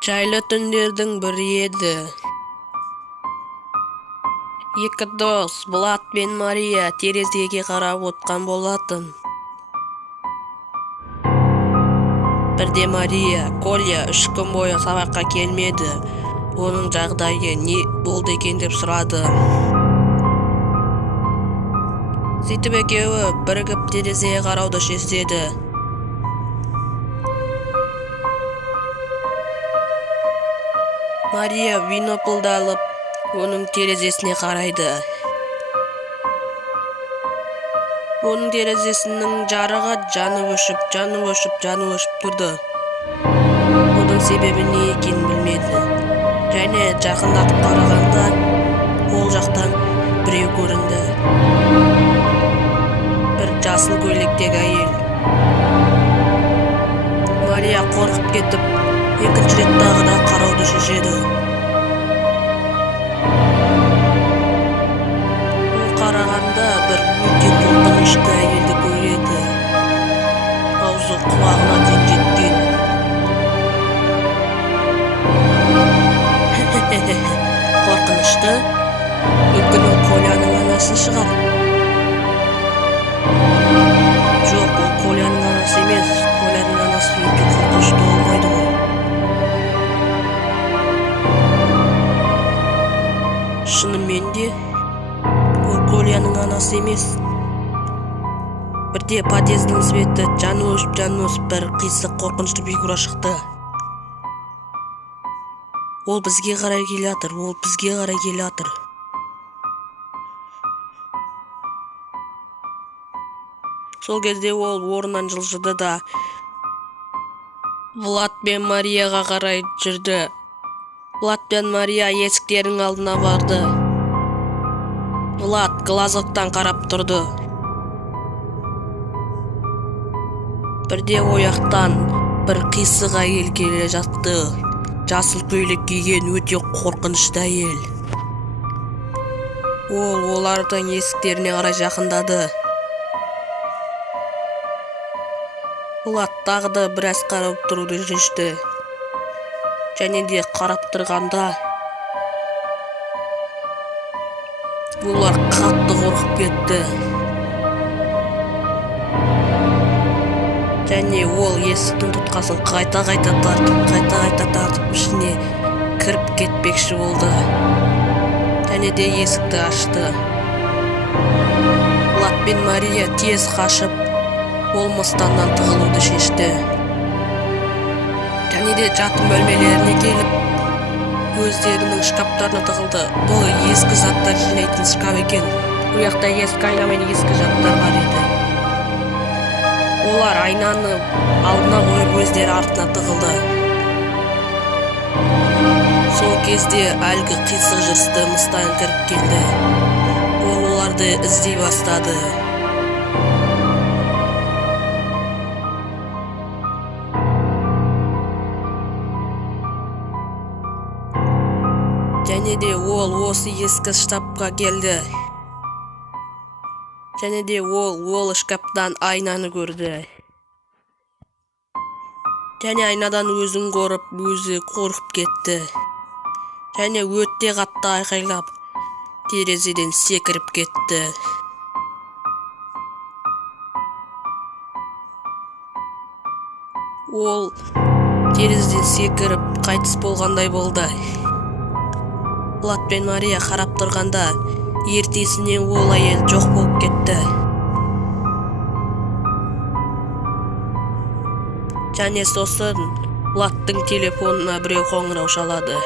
Жайлы түндердің бірі еді. Екі дос, Влад пен Мария, терезеге қарап отқан болатын. Бірде Мария, Коля 3 күн бойы сабаққа келмеді. Оның жағдайы не болды екен деп сұрады. Сөйтіп екеуі бірігіп терезеге қарауды шешеді. Мария бинокльді алып, оның терезесіне қарайды. Оның терезесінің жарығы жанып өшіп тұрды. Оның себебі не екенін білмеді. Және жақындатып қарағанда, ол жақтан біреу көрінді. Бір жасыл көйлектегі әйел. Мария қорқып кетіп, екінші рет тағы да қарауды шешеді. Ол қарағанда бір өте қорқынышты әйелді көреді. Аузы құлағына дейін жеткен. Қорқынышты? Мүмкін ол Коляның анасы шығар. Жоқ, ол Коляның анасы емес. Коляның анасы өте қорқынышты болмайды ғой. Шынымен де, ол Коляның анасы емес. Бірде подъездің светі жаны өшіп бір қисық қорқынышты фигура шықты. Ол бізге қарай келе жатыр. Сол кезде ол орнынан жылжыды да Влад пен Марияға қарай жүрді. Влад пен Мария есіктердің алдына барды. Влад глазоктан қарап тұрды. Бірде ояқтан бір қисық әйел келе жатты. Жасыл көйлек киген өте қорқынышты әйел. Ол олардың есіктеріне қарай жақындады. Влад тағы да біраз қарап тұруды шешті. Және де қарап тұрғанда олар қатты қорқып кетті. Және ол есіктің тұтқасын қайта тартып ішіне кіріп кетпекші болды. Және де есікті ашты. Влад пен Мария тез қашып, ол мыстаннан тығылуды шешті. Және де жатын бөлмелеріне келіп, өздерінің шкаптарына тығылды. Бұл ескі заттар жинайтын шкаф екен. Бұл жақта ескі айна мен ескі заттар бар еді. Олар айнаны алдына қойып өздері артына тығылды. Сол кезде әлгі қисық жүрісті мыстан кіріп келді. Ол оларды іздей бастады. Және де ол осы ескі шкафқа келді. Және де ол шкаптан айнаны көрді. Және айнадан өзін көріп, өзі қорқып кетті. Және өте қатты айқайлап, терезеден секіріп кетті. Ол терезеден секіріп қайтыс болғандай болды. Влад пен Мария қарап тұрғанда, ертесіне ол әйел жоқ болып кетті. Және сосын Владтың телефонына біреу қоңырау шалады.